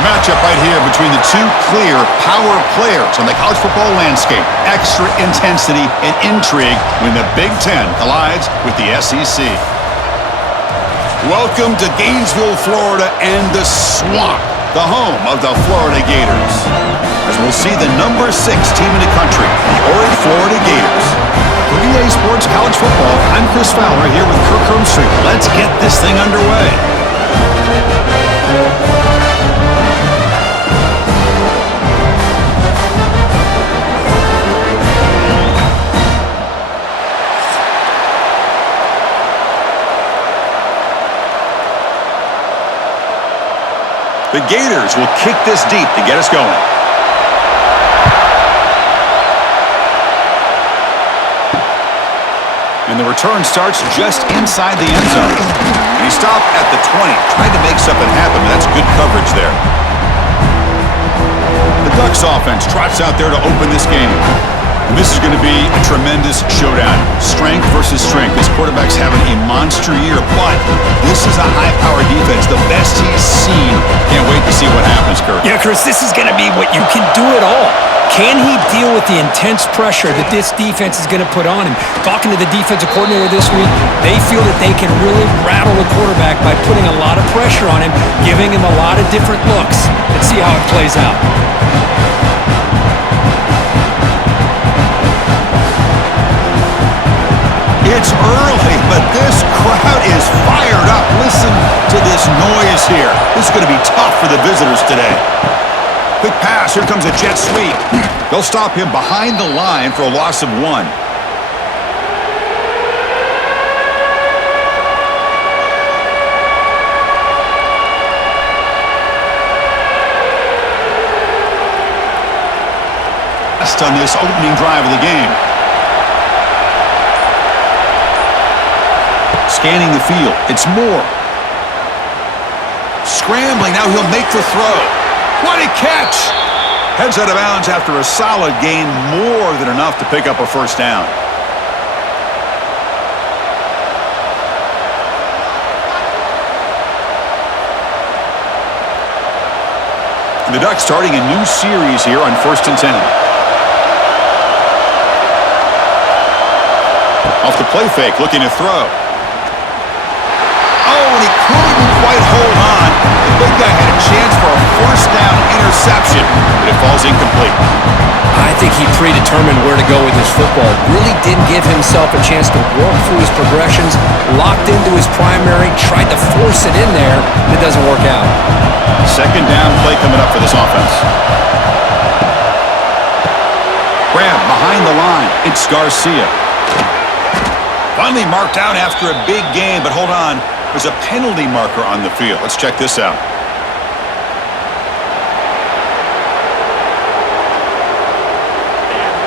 A matchup right here between the two clear power players on the college football landscape. Extra intensity and intrigue when the Big Ten collides with the SEC. Welcome to Gainesville, Florida, and the Swamp, the home of the Florida Gators. As we'll see the number 6 team in the country, the Orange Florida Gators. For EA Sports College Football, I'm Chris Fowler here with Kirk Hermstreet. Let's get this thing underway. The Gators will kick this deep to get us going. And the return starts just inside the end zone. And he stopped at the 20, tried to make something happen, but that's good coverage there. The Ducks offense trots out there to open this game. And this is going to be a tremendous showdown. Strength versus strength. This quarterback's having a monster year, but this is a high-powered defense, the best he's seen. Can't wait to see what happens, Kurt. Yeah, Chris, this is going to be what you can do it all. Can he deal with the intense pressure that this defense is going to put on him? Talking to the defensive coordinator this week, they feel that they can really rattle the quarterback by putting a lot of pressure on him, giving him a lot of different looks. Let's see how it plays out. It's early, but this crowd is fired up. Listen to this noise here. This is going to be tough for the visitors today. Quick pass. Here comes a jet sweep. They'll stop him behind the line for a loss of 1. Just on this opening drive of the game. Scanning the field. It's Moore. Scrambling. Now he'll make the throw. What a catch! Heads out of bounds after a solid gain, more than enough to pick up a first down. And the Ducks starting a new series here on 1st and 10. Off the play fake, looking to throw. Oh, and he couldn't quite hold on. The big guy had a chance for a first down interception, but it falls incomplete. I think he predetermined where to go with his football. Really didn't give himself a chance to work through his progressions, locked into his primary, tried to force it in there, and it doesn't work out. Second down play coming up for this offense. Grab behind the line. It's Garcia. Finally marked out after a big game, but hold on. There's a penalty marker on the field. Let's check this out.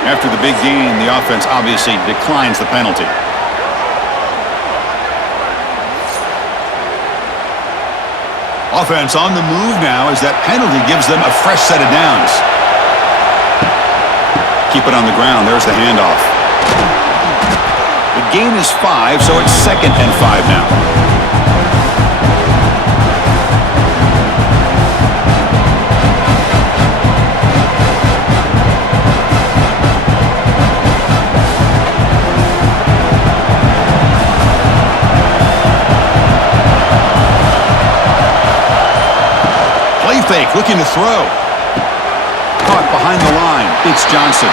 After the big gain, the offense obviously declines the penalty. Offense on the move now as that penalty gives them a fresh set of downs. Keep it on the ground. There's the handoff. The gain is 5, so it's 2nd and 5 now. Play fake, looking to throw. Caught behind the line. It's Johnson.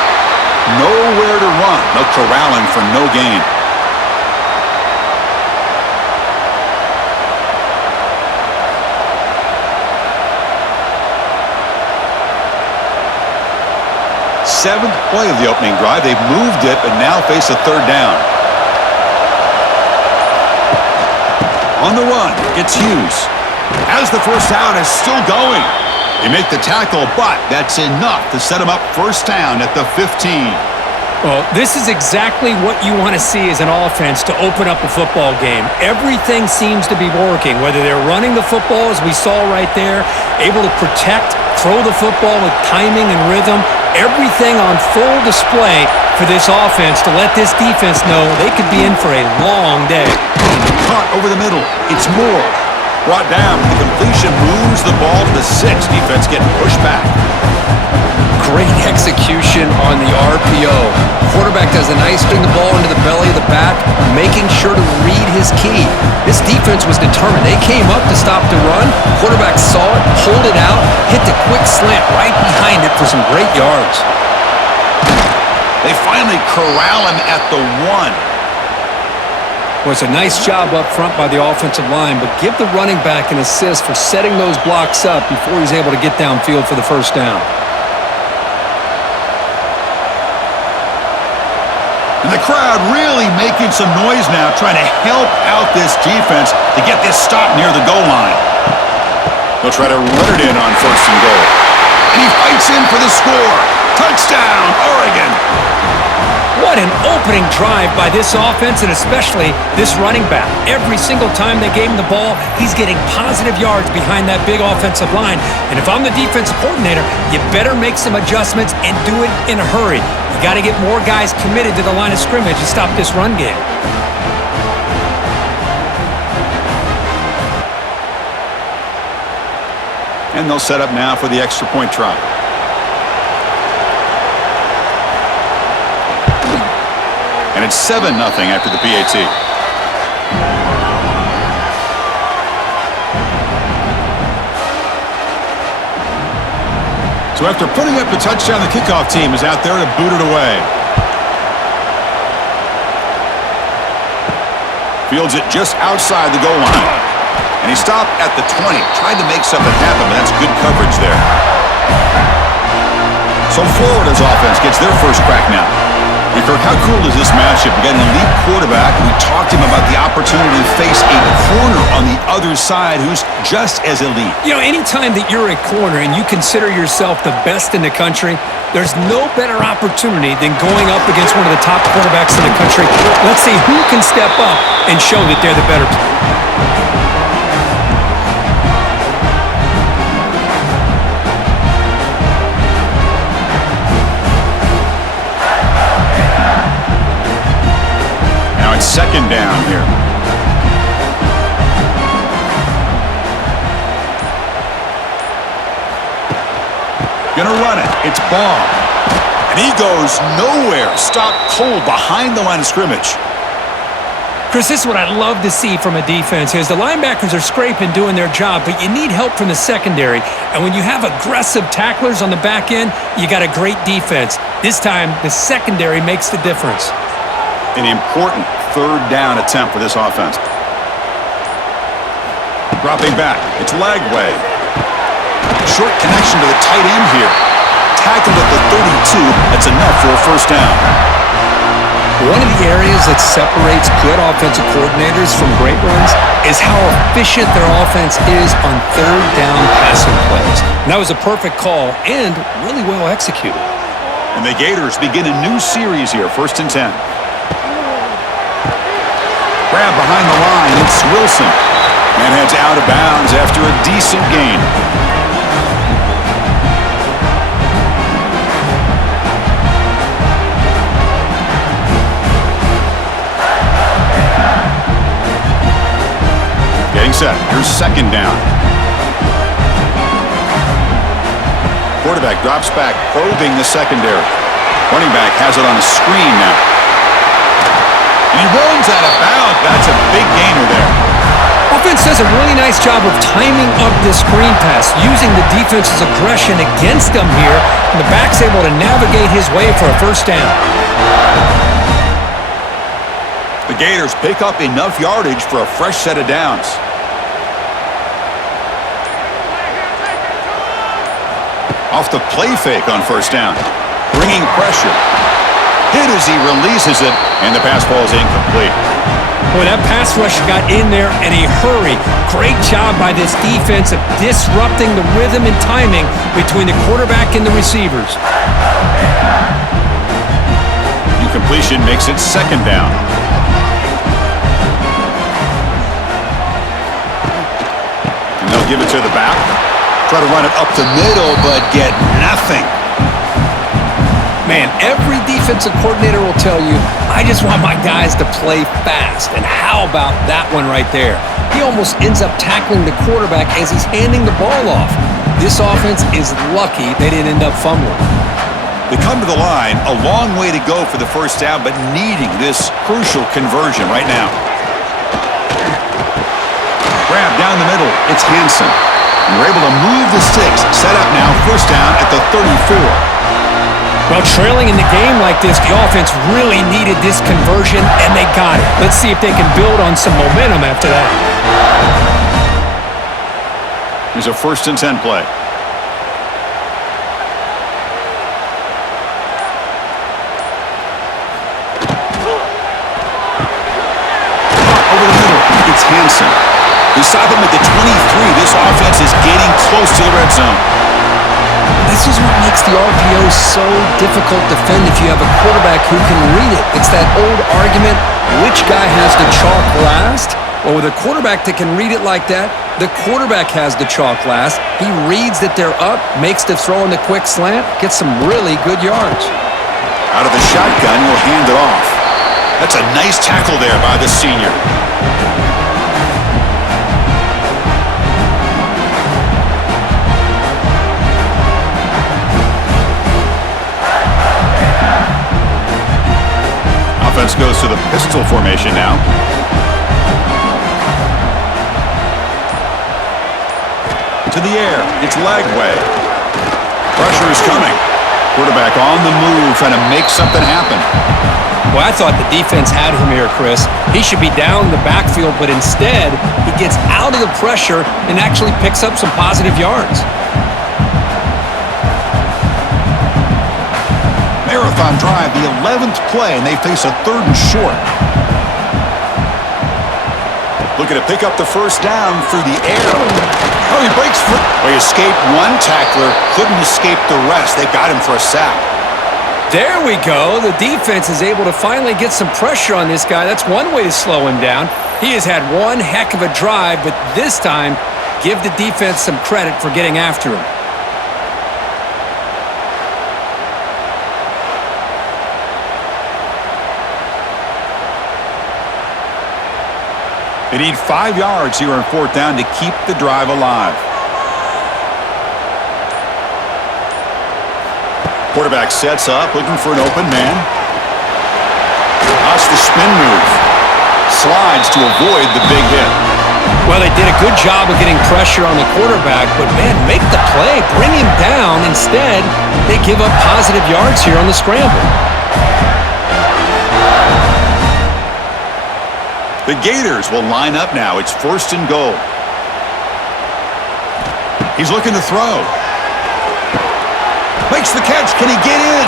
Nowhere to run. No corralling for no gain. Seventh play of the opening drive. They've moved it, but now face a 3rd down. On the run, it's Hughes. As the first down is still going. They make the tackle, but that's enough to set him up first down at the 15. Well, this is exactly what you want to see as an offense to open up a football game. Everything seems to be working, whether they're running the football, as we saw right there, able to protect, throw the football with timing and rhythm. Everything on full display for this offense to let this defense know they could be in for a long day. Caught over the middle. It's Moore. Brought down. The completion moves the ball to the 6. Defense getting pushed back. Great execution on the RPO. Quarterback does a nice bring the ball into the belly of the back, making sure to read his key. This defense was determined. They came up to stop the run. Quarterback saw it, pulled it out, hit the quick slant right behind it for some great yards. They finally corral him at the 1. Well, it's a nice job up front by the offensive line, but give the running back an assist for setting those blocks up before he's able to get downfield for the first down. And the crowd really making some noise now, trying to help out this defense to get this stop near the goal line. They'll try to run it in on 1st and goal. And he fights in for the score. Touchdown, Oregon. What an opening drive by this offense, and especially this running back. Every single time they gave him the ball, he's getting positive yards behind that big offensive line. And if I'm the defensive coordinator, you better make some adjustments and do it in a hurry. You got to get more guys committed to the line of scrimmage to stop this run game. And they'll set up now for the extra point try. And it's 7-0 after the PAT. So after putting up the touchdown, the kickoff team is out there to boot it away. Fields it just outside the goal line. And he stopped at the 20. Tried to make something happen, but that's good coverage there. So Florida's offense gets their first crack now. Kirk, how cool is this matchup? We got an elite quarterback. We talked to him about the opportunity to face a corner on the other side who's just as elite. You know, anytime that you're a corner and you consider yourself the best in the country, there's no better opportunity than going up against one of the top quarterbacks in the country. Let's see who can step up and show that they're the better team. Second down here. Gonna run it. It's Baum. And he goes nowhere. Stopped cold behind the line of scrimmage. Chris, this is what I love to see from a defense is the linebackers are scraping, doing their job, but you need help from the secondary. And when you have aggressive tacklers on the back end, you got a great defense. This time, the secondary makes the difference. An important third down attempt for this offense. Dropping back. It's Lagway. Short connection to the tight end here. Tackled at the 32. That's enough for a first down. One of the areas that separates good offensive coordinators from great ones is how efficient their offense is on third down passing plays. And that was a perfect call and really well executed. And the Gators begin a new series here. 1st and 10. Grab behind the line, it's Wilson. And heads out of bounds after a decent gain. Getting set. Here's 2nd down. Quarterback drops back, probing the secondary. Running back has it on a screen now. And he runs out of bounds. That's a big gainer there. Offense does a really nice job of timing up this screen pass, using the defense's aggression against them here, and the back's able to navigate his way for a first down. The Gators pick up enough yardage for a fresh set of downs. Off the play fake on 1st down. Bringing pressure. Hit as he releases it, and the pass ball is incomplete. Boy, that pass rush got in there in a hurry. Great job by this defense of disrupting the rhythm and timing between the quarterback and the receivers. Incompletion makes it 2nd down. And they'll give it to the back. Try to run it up the middle, but get nothing. Man, every defensive coordinator will tell you, I just want my guys to play fast. And how about that one right there? he almost ends up tackling the quarterback as he's handing the ball off. This offense is lucky they didn't end up fumbling. They come to the line, a long way to go for the first down, but needing this crucial conversion right now. Grab down the middle. It's Hansen. And we're able to move the sticks. Set up now, first down at the 34. Well, trailing in the game like this, the offense really needed this conversion, and they got it. Let's see if they can build on some momentum after that. Here's a 1st and 10 play. Over the middle, it's Hansen. We stop him at the 23. This offense is getting close to the red zone. This is what makes the RPO so difficult to defend if you have a quarterback who can read it. It's that old argument, which guy has the chalk last? Well, with a quarterback that can read it like that, the quarterback has the chalk last. He reads that they're up, makes the throw in the quick slant, gets some really good yards. Out of the shotgun, he'll hand it off. That's a nice tackle there by the senior. Offense goes to the pistol formation now. To the air, it's Lagway. Pressure is coming. Quarterback on the move, trying to make something happen. Well, I thought the defense had him here, Chris. He should be down the backfield, but instead, he gets out of the pressure and actually picks up some positive yards. Marathon drive, the 11th play, and they face a 3rd and short. Looking to pick up the first down through the air. Oh, he breaks free. Well, he escaped one tackler, couldn't escape the rest. They got him for a sack. There we go. The defense is able to finally get some pressure on this guy. That's one way to slow him down. He has had one heck of a drive, but this time, give the defense some credit for getting after him. They need 5 yards here on 4th down to keep the drive alive. Quarterback sets up, looking for an open man. That's the spin move. Slides to avoid the big hit. Well, they did a good job of getting pressure on the quarterback, but, man, make the play. Bring him down. Instead, they give up positive yards here on the scramble. The Gators will line up now. It's 1st and goal. He's looking to throw. Makes the catch. Can he get in?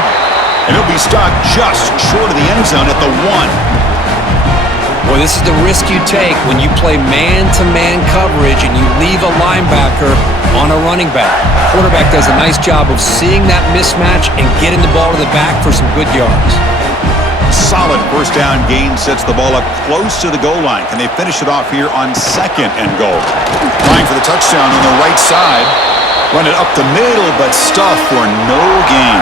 And he'll be stopped just short of the end zone at the 1. Well, this is the risk you take when you play man-to-man coverage and you leave a linebacker on a running back. Quarterback does a nice job of seeing that mismatch and getting the ball to the back for some good yards. Solid first down gain, sets the ball up close to the goal line. Can they finish it off here on 2nd and goal? Trying for the touchdown on the right side. Run it up the middle, but stuff for no gain.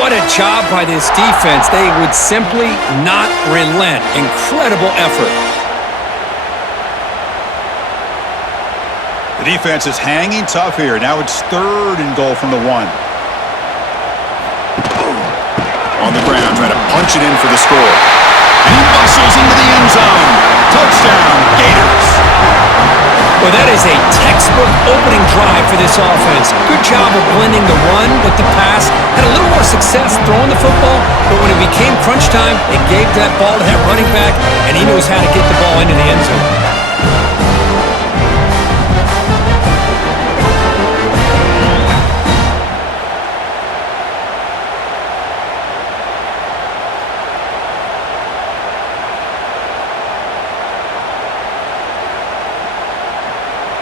What a job by this defense. They would simply not relent. Incredible effort. The defense is hanging tough here. Now it's 3rd and goal from the 1. On the ground, trying to punch it in for the score. And he muscles into the end zone. Touchdown, Gators. Well, that is a textbook opening drive for this offense. Good job of blending the run with the pass. Had a little more success throwing the football, but when it became crunch time, it gave that ball to that running back, and he knows how to get the ball into the end zone.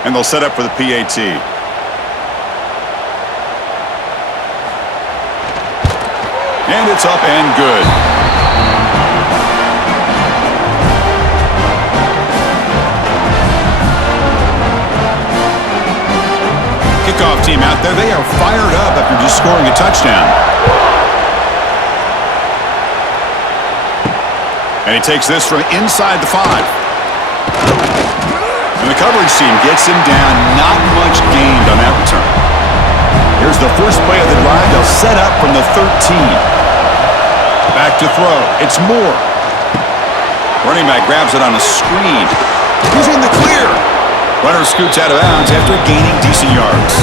And they'll set up for the PAT. And it's up and good. Kickoff team out there. They are fired up after just scoring a touchdown. And he takes this from inside the 5. And the coverage team gets him down. Not much gained on that return. Here's the first play of the drive. They'll set up from the 13. Back to throw. It's Moore. Running back grabs it on a screen. He's in the clear. Runner scoots out of bounds after gaining decent yards.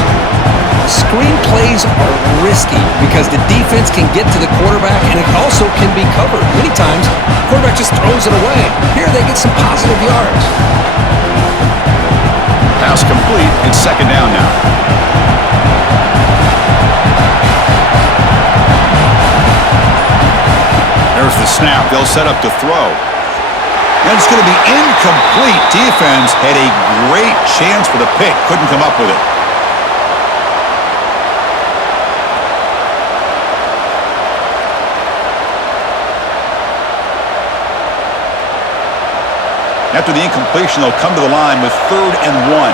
Screen plays are risky because the defense can get to the quarterback and it also can be covered. Many times, the quarterback just throws it away. Here they get some positive yards. Pass complete. It's second down now. There's the snap. They'll set up to throw. And it's going to be incomplete. Defense had a great chance for the pick. Couldn't come up with it. After the incompletion, they'll come to the line with 3rd and 1.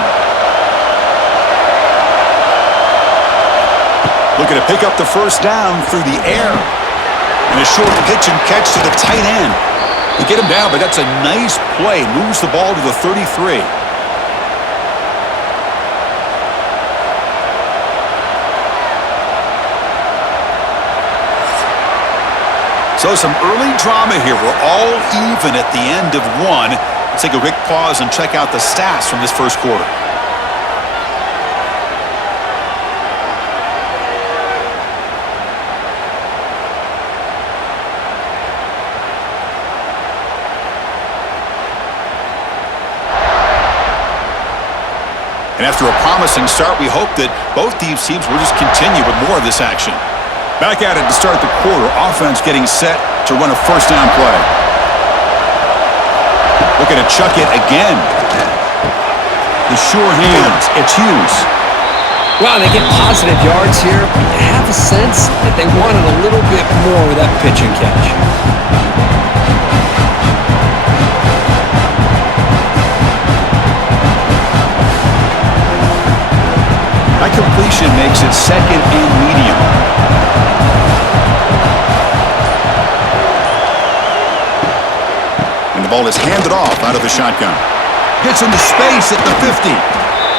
Looking to pick up the first down through the air. And a short pitch and catch to the tight end. They get him down, but that's a nice play. Moves the ball to the 33. So some early drama here. We're all even at the end of 1. Let's take a quick pause and check out the stats from this first quarter. And after a promising start, we hope that both these teams will just continue with more of this action. Back at it to start the quarter. Offense getting set to run a first down play. Looking to chuck it again. The sure hands. It's Hughes. Well, they get positive yards here. I have a sense that they wanted a little bit more with that pitch and catch. That completion makes it 2nd and medium. And the ball is handed off out of the shotgun. Gets into space at the 50.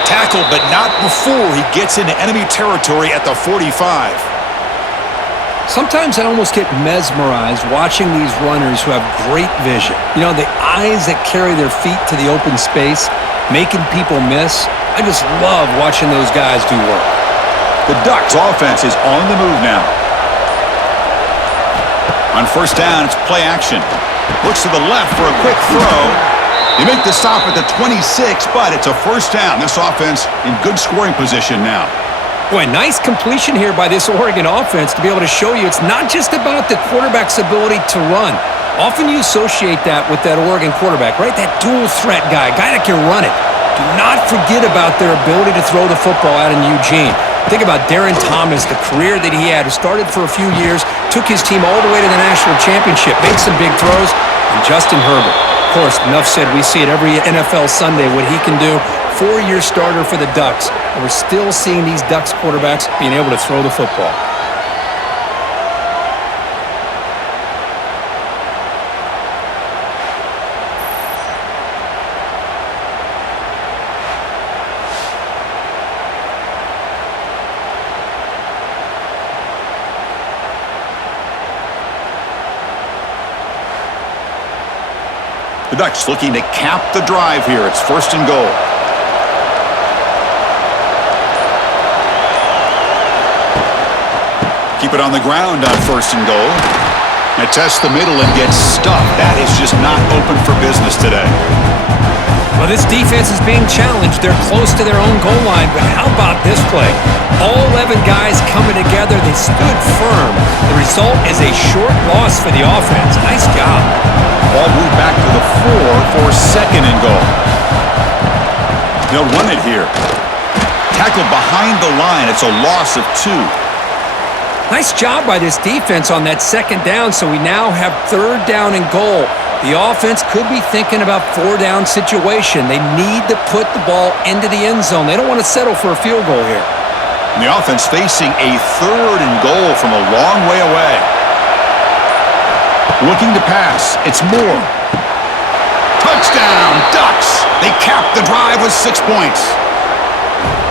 Tackled, but not before he gets into enemy territory at the 45. Sometimes I almost get mesmerized watching these runners who have great vision. You know, the eyes that carry their feet to the open space, making people miss. I just love watching those guys do work. The Ducks offense is on the move now. On first down, it's play action. Looks to the left for a quick throw. They make the stop at the 26, but it's a first down. This offense in good scoring position now. Boy, nice completion here by this Oregon offense to be able to show you it's not just about the quarterback's ability to run. Often you associate that with that Oregon quarterback, right? That dual threat guy that can run it. Do not forget about their ability to throw the football out in Eugene. Think about Darren Thomas, the career that he had, who started for a few years, took his team all the way to the national championship, made some big throws, and Justin Herbert. Of course, enough said, we see it every NFL Sunday what he can do. 4-year starter for the Ducks. And we're still seeing these Ducks quarterbacks being able to throw the football. The Ducks looking to cap the drive here. It's 1st and goal. Keep it on the ground on 1st and goal. They test the middle and get stuffed. That is just not open for business today. Well, this defense is being challenged. They're close to their own goal line, but how about this play? All 11 guys coming together. They stood firm. The result is a short loss for the offense. Nice job. Ball moved back to the 4 for 2nd and goal. They'll run it here. Tackled behind the line. It's a loss of 2. Nice job by this defense on that 2nd down, so we now have 3rd down and goal. The offense could be thinking about 4-down situation. They need to put the ball into the end zone. They don't want to settle for a field goal here. And the offense facing a 3rd and goal from a long way away. Looking to pass. It's Moore. Touchdown, Ducks! They capped the drive with 6 points.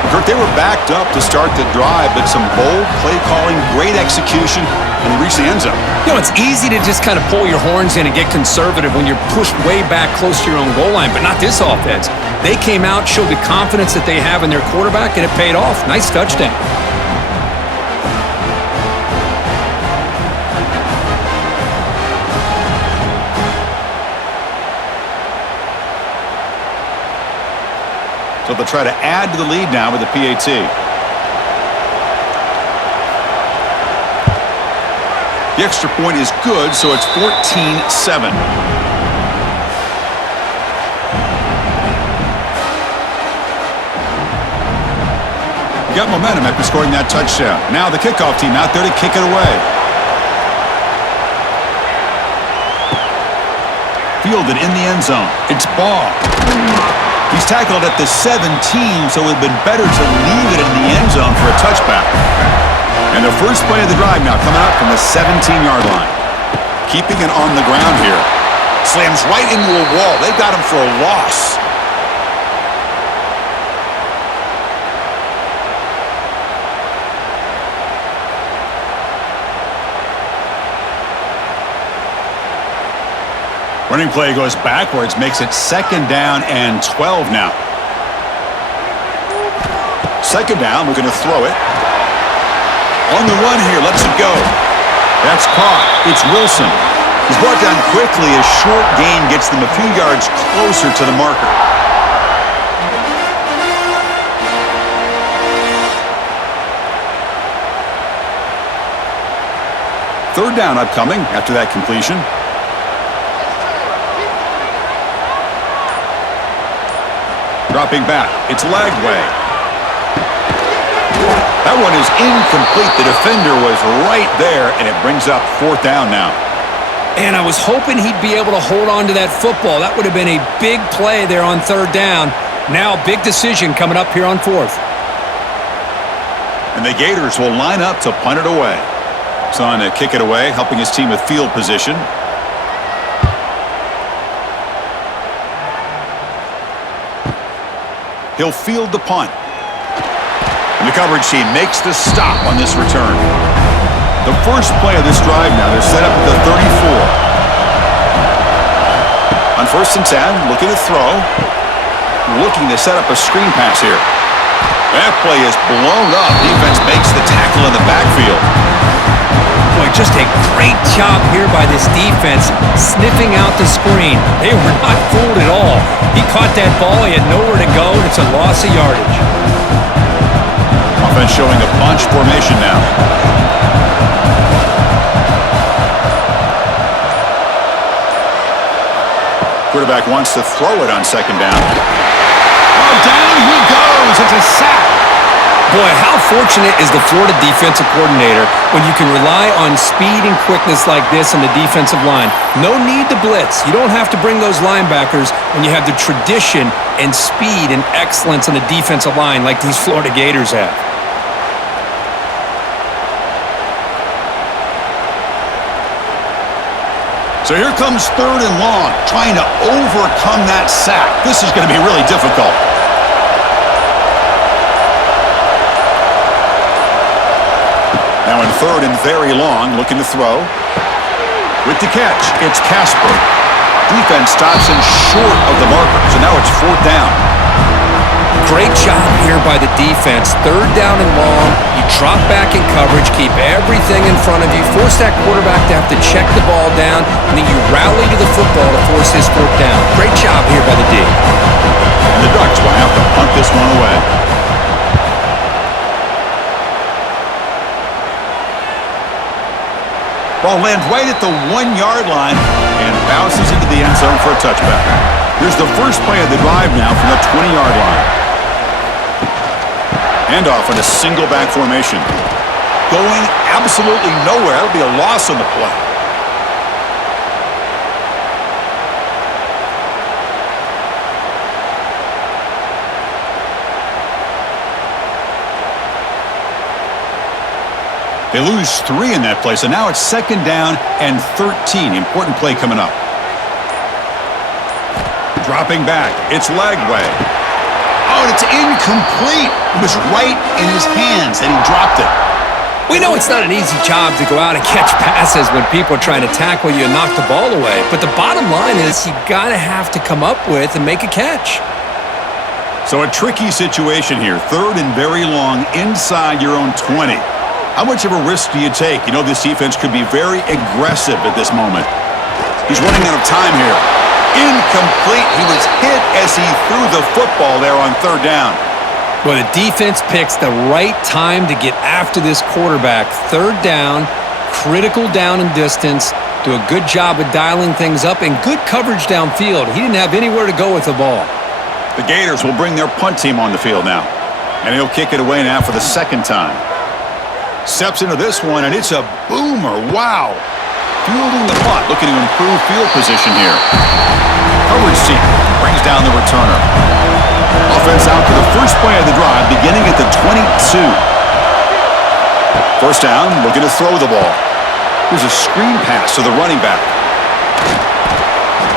Kurt, they were backed up to start the drive, but some bold play calling, great execution, and they reached the end zone. You know, it's easy to just kind of pull your horns in and get conservative when you're pushed way back close to your own goal line, but not this offense. They came out, showed the confidence that they have in their quarterback, and it paid off. Nice touchdown. So they'll try to add to the lead now with the PAT. The extra point is good, so it's 14-7. You got momentum after scoring that touchdown. Now the kickoff team out there to kick it away. Fielded in the end zone. It's Ball. He's tackled at the 17, so it would have been better to leave it in the end zone for a touchback. And the first play of the drive now coming up from the 17-yard line. Keeping it on the ground here. Slams right into a wall. They got him for a loss. Running play goes backwards, makes it 2nd down and 12 now. 2nd down, we're going to throw it. On the run here, lets it go. That's caught. It's Wilson. He's brought down quickly. A short gain gets them a few yards closer to the marker. Third down upcoming after that completion. Dropping back. It's Lagway. That one is incomplete. The defender was right there, and it brings up 4th down now. And I was hoping he'd be able to hold on to that football. That would have been a big play there on 3rd down. Now, big decision coming up here on 4th. And the Gators will line up to punt it away. It's on to kick it away, helping his team with field position. He'll field the punt. And the coverage team makes the stop on this return. The first play of this drive now, they're set up at the 34. On 1st and 10, looking to throw. Looking to set up a screen pass here. That play is blown up. Defense makes the tackle in the backfield. Boy, just a great job here by this defense, sniffing out the screen. They were not fooled at all. He caught that ball. He had nowhere to go, and it's a loss of yardage. Offense showing a bunch formation now. Quarterback wants to throw it on 2nd down. Oh, down he goes. It's a sack. Boy, how fortunate is the Florida defensive coordinator when you can rely on speed and quickness like this on the defensive line. No need to blitz. You don't have to bring those linebackers when you have the tradition and speed and excellence on the defensive line like these Florida Gators have. So here comes 3rd and long, trying to overcome that sack. This is going to be really difficult. Now in 3rd and very long, looking to throw. With the catch, it's Casper. Defense stops him short of the marker, so now it's 4th down. Great job here by the defense. 3rd down and long. You drop back in coverage, keep everything in front of you, force that quarterback to have to check the ball down, and then you rally to the football to force his 4th down. Great job here by the D. And the Ducks will have to punt this one away. Ball lands right at the 1-yard line and bounces into the end zone for a touchback. Here's the first play of the drive now from the 20-yard line. Handoff in a single back formation. Going absolutely nowhere. It'll be a loss on the play. They lose 3 in that play, so now it's 2nd down and 13. Important play coming up. Dropping back. It's Lagway. Oh, and it's incomplete. It was right in his hands, and he dropped it. We know it's not an easy job to go out and catch passes when people are trying to tackle you and knock the ball away. But the bottom line is you got to have to come up with and make a catch. So a tricky situation here. 3rd and very long inside your own 20. How much of a risk do you take? You know this defense could be very aggressive at this moment. He's running out of time here. Incomplete. He was hit as he threw the football there on 3rd down. Well, the defense picks the right time to get after this quarterback. 3rd down, critical down and distance. Do a good job of dialing things up and good coverage downfield. He didn't have anywhere to go with the ball. The Gators will bring their punt team on the field now. And he'll kick it away now for the 2nd time. Steps into this one, and it's a boomer. Wow. Fielding the punt, looking to improve field position here. Coverage team brings down the returner. Offense out to the first play of the drive, beginning at the 22. 1st down, looking to throw the ball. Here's a screen pass to the running back.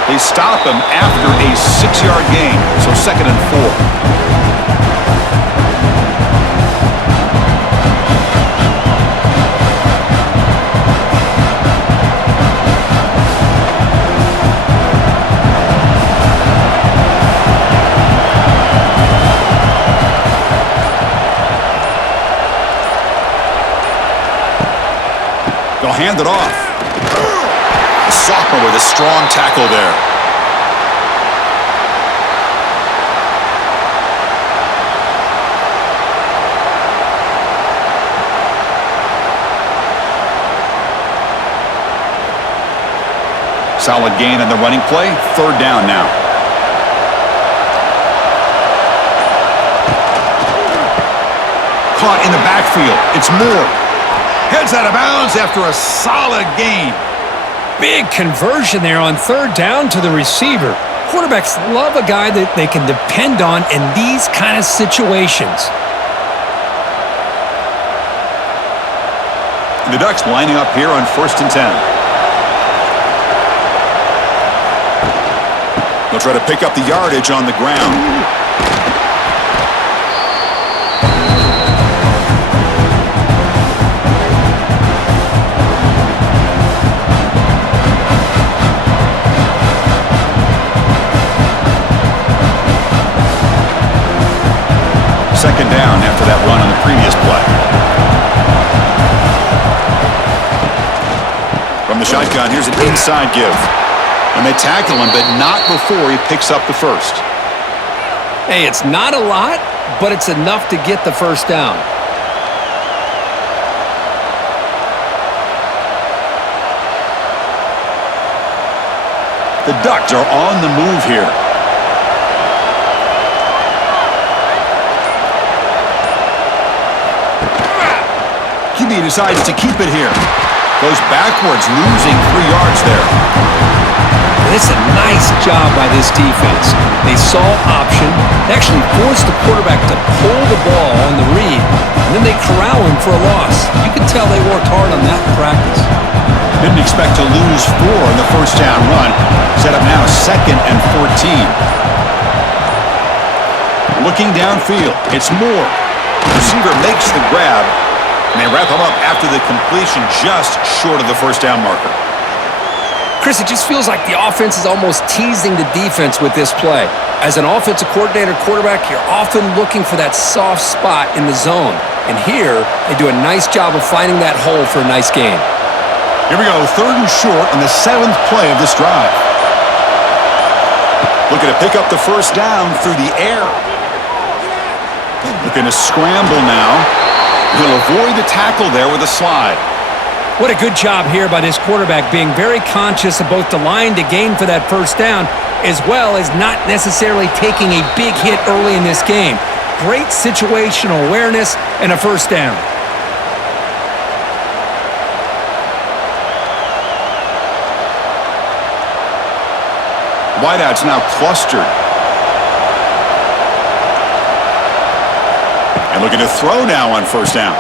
They stop him after a 6-yard gain, so 2nd and 4. They'll hand it off. The sophomore with a strong tackle there. Solid gain on the running play. 3rd down now. Caught in the backfield. It's Moore. Heads out of bounds after a solid gain. Big conversion there on 3rd down to the receiver. Quarterbacks love a guy that they can depend on in these kind of situations. The Ducks lining up here on 1st and 10. They'll try to pick up the yardage on the ground. Second down after that run on the previous play. From the shotgun, here's an inside give. And they tackle him, but not before he picks up the 1st. Hey, it's not a lot, but it's enough to get the 1st down. The Ducks are on the move here. QB decides to keep it here. Goes backwards, losing 3 yards there. It's a nice job by this defense. They saw option, actually forced the quarterback to pull the ball on the read, and then they corral him for a loss. You can tell they worked hard on that in practice. Didn't expect to lose 4 in the 1st down run. Set up now 2nd and 14. Looking downfield, it's Moore. Receiver makes the grab, and they wrap him up after the completion just short of the 1st down marker. Chris, it just feels like the offense is almost teasing the defense with this play. As an offensive coordinator quarterback, you're often looking for that soft spot in the zone. And here, they do a nice job of finding that hole for a nice gain. Here we go, 3rd and short on the 7th play of this drive. Looking to pick up the 1st down through the air. Looking to scramble now. He'll avoid the tackle there with a slide. What a good job here by this quarterback, being very conscious of both the line to gain for that 1st down, as well as not necessarily taking a big hit early in this game. Great situational awareness and a 1st down. Wideouts now clustered. And looking to throw now on 1st down.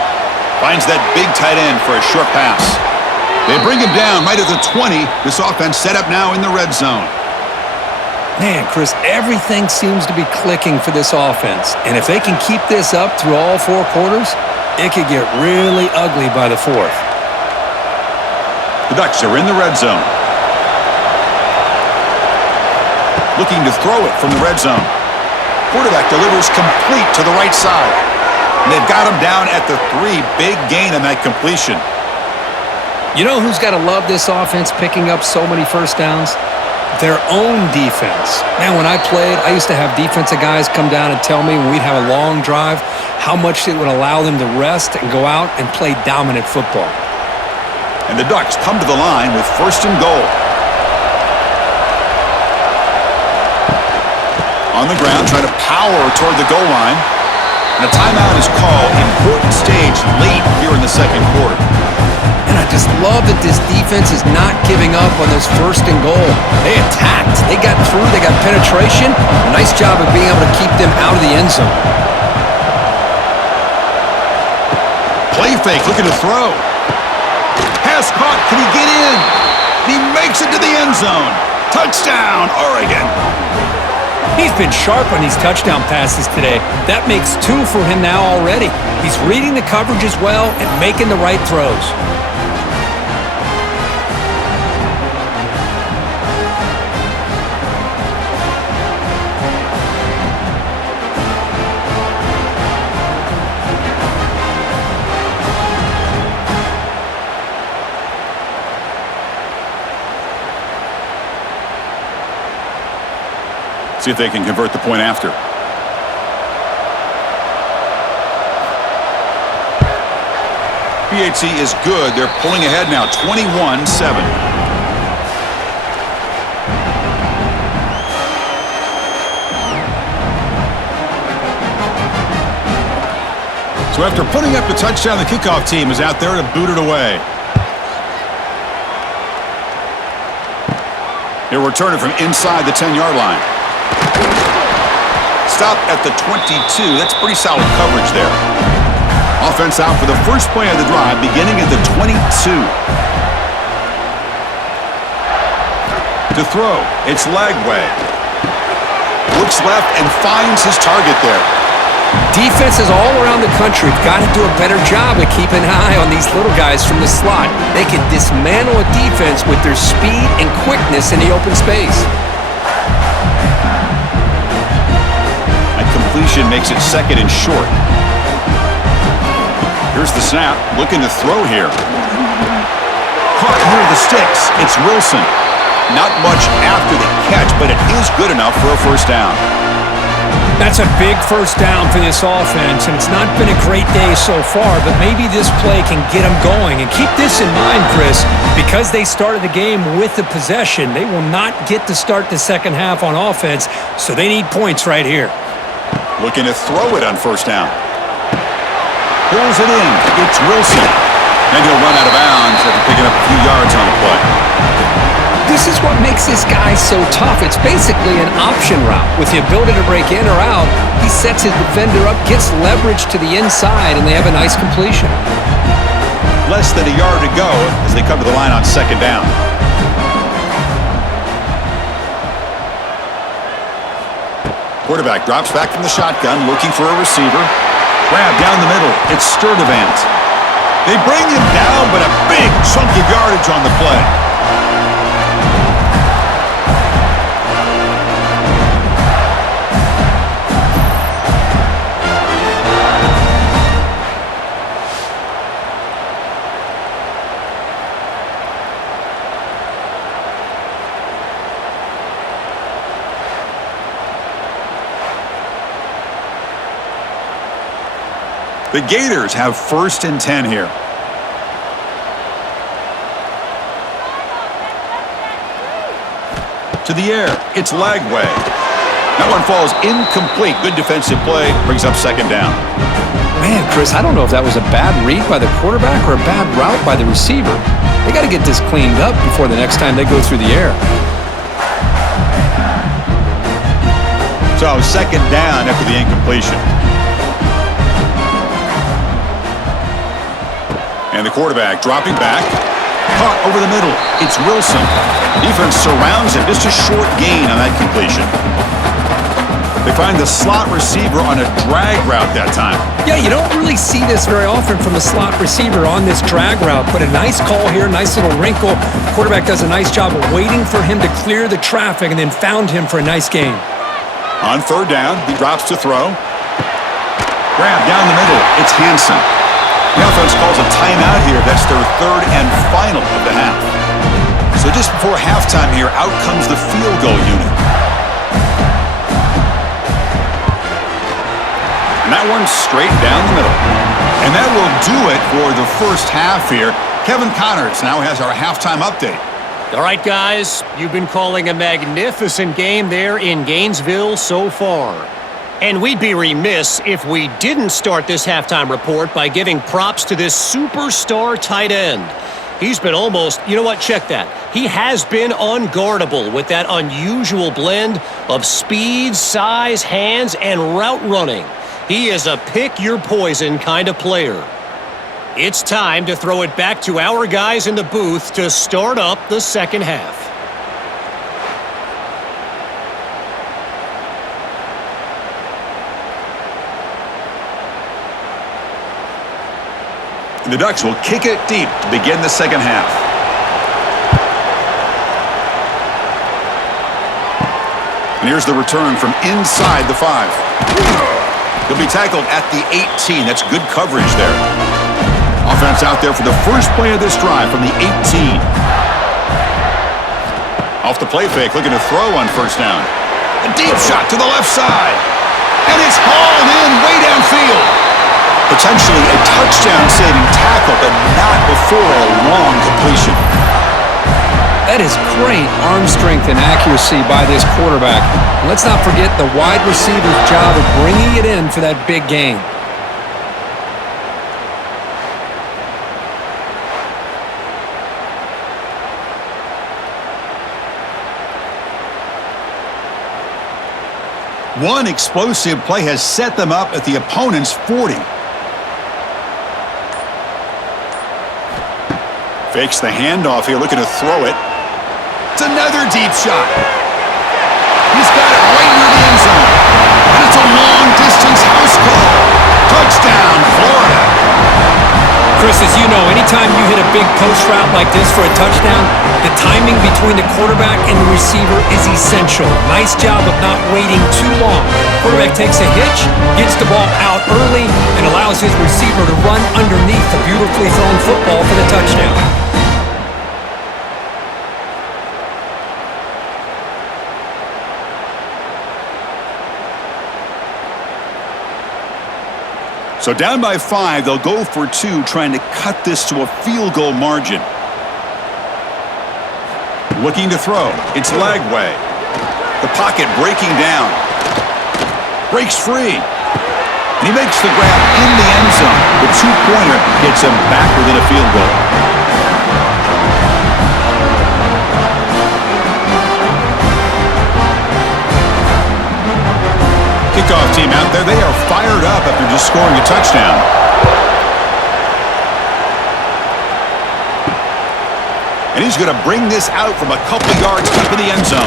Finds that big tight end for a short pass. They bring him down right at the 20. This offense set up now in the red zone. Man, Chris, everything seems to be clicking for this offense. And if they can keep this up through all 4 quarters, it could get really ugly by the 4th. The Ducks are in the red zone. Looking to throw it from the red zone. Quarterback delivers complete to the right side. And they've got him down at the 3. Big gain on that completion. You know who's got to love this offense picking up so many first downs? Their own defense. Man, when I played, I used to have defensive guys come down and tell me when we'd have a long drive how much it would allow them to rest and go out and play dominant football. And the Ducks come to the line with 1st and goal. On the ground, trying to power toward the goal line. And a timeout is called. Important stage late here in the 2nd quarter. And I just love that this defense is not giving up on this 1st and goal. They attacked. They got through. They got penetration. A nice job of being able to keep them out of the end zone. Play fake, looking to throw. Pass caught. Can he get in? He makes it to the end zone. Touchdown, Oregon. He's been sharp on these touchdown passes today. That makes 2 for him now already. He's reading the coverage as well and making the right throws. See if they can convert the point after. PHC is good. They're pulling ahead now, 21-7. So after putting up the touchdown, the kickoff team is out there to boot it away. He'll return it from inside the 10-yard line. Stop at the 22. That's pretty solid coverage there. Offense out for the first play of the drive, beginning at the 22. To throw, it's Lagway. Looks left and finds his target there. Defenses all around the country have got to do a better job of keeping an eye on these little guys from the slot. They can dismantle a defense with their speed and quickness in the open space. That completion makes it 2nd and short. Here's the snap, looking to throw here. Caught near the sticks. It's Wilson. Not much after the catch, but it is good enough for a first down. That's a big first down for this offense, and it's not been a great day so far, but maybe this play can get them going. And keep this in mind, Chris, because they started the game with the possession, they will not get to start the second half on offense, so they need points right here. Looking to throw it on first down. Pulls it in. It's Wilson. And he'll run out of bounds after picking up a few yards on the play. This is what makes this guy so tough. It's basically an option route. With the ability to break in or out, he sets his defender up, gets leverage to the inside, and they have a nice completion. Less than a yard to go as they come to the line on second down. Quarterback drops back from the shotgun, looking for a receiver. Grab down the middle. It's Sturdivant. They bring him down, but a big chunk of yardage on the play. The Gators have 1st and 10 here. To the air, it's Lagway. That one falls incomplete. Good defensive play, brings up second down. Man, Chris, I don't know if that was a bad read by the quarterback or a bad route by the receiver. They got to get this cleaned up before the next time they go through the air. So second down after the incompletion. And the quarterback dropping back. Caught over the middle. It's Wilson. Defense surrounds him. Just a short gain on that completion. They find the slot receiver on a drag route that time. Yeah, you don't really see this very often from a slot receiver on this drag route, but a nice call here, nice little wrinkle. Quarterback does a nice job of waiting for him to clear the traffic and then found him for a nice gain. On third down, he drops to throw. Grab down the middle. It's Hansen. The offense calls a timeout here. That's their third and final of the half. So just before halftime here, out comes the field goal unit. And that one's straight down the middle. And that will do it for the first half here. Kevin Connors now has our halftime update. All right, guys, you've been calling a magnificent game there in Gainesville so far. And we'd be remiss if we didn't start this halftime report by giving props to this superstar tight end. He's been almost, you know what, check that. He has been unguardable with that unusual blend of speed, size, hands, and route running. He is a pick-your-poison kind of player. It's time to throw it back to our guys in the booth to start up the second half. The Ducks will kick it deep to begin the second half. And here's the return from inside the 5. He'll be tackled at the 18. That's good coverage there. Offense out there for the first play of this drive from the 18. Off the play fake, looking to throw on first down. A deep shot to the left side. And it's hauled in way downfield. Potentially a touchdown-saving tackle, but not before a long completion. That is great arm strength and accuracy by this quarterback. And let's not forget the wide receiver's job of bringing it in for that big gain. One explosive play has set them up at the opponent's 40. Fakes the handoff here, looking to throw it. It's another deep shot. He's got it right near the end zone. And it's a long-distance house call. Touchdown, Florida. Chris, as you know, anytime you hit a big post route like this for a touchdown, the timing between the quarterback and the receiver is essential. Nice job of not waiting too long. Quarterback takes a hitch, gets the ball out early, and allows his receiver to run underneath the beautifully thrown football for the touchdown. So down by 5, they'll go for 2, trying to cut this to a field goal margin. Looking to throw. It's Lagway. The pocket breaking down. Breaks free. And he makes the grab in the end zone. The two-pointer gets him back within a field goal. Kickoff team out there. They are fired up after just scoring a touchdown. And he's going to bring this out from a couple yards deep in the end zone.